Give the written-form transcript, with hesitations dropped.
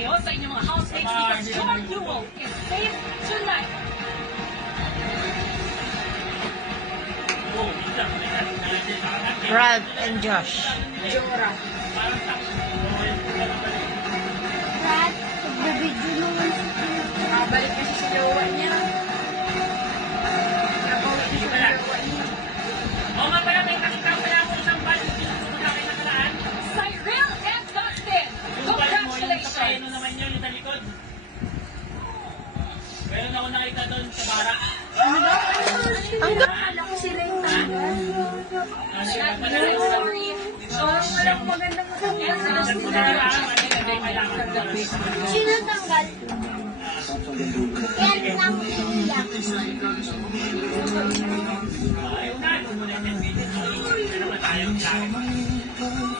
kayo sa inyong mga housemates because your duo is safe tonight. Brad and Josh. Jora. Brad, nagbibidyo naman si Balik kasi sa jowa niya. Nakauwi niya sa jowa niya. O nga pala, may nakita pala ako isang balik dito sa mga kinakalaan. Cyril and Dustin, congratulations! Ano naman yun, yung talikod? Meron ako nakita doon sa bara. Akala ko sila yung tanggal. Sorry. Walang magandang kasama sila. Sino tanggal? Yan lang iiyak. Ayun na, kung muna yung video. Ano ba tayo?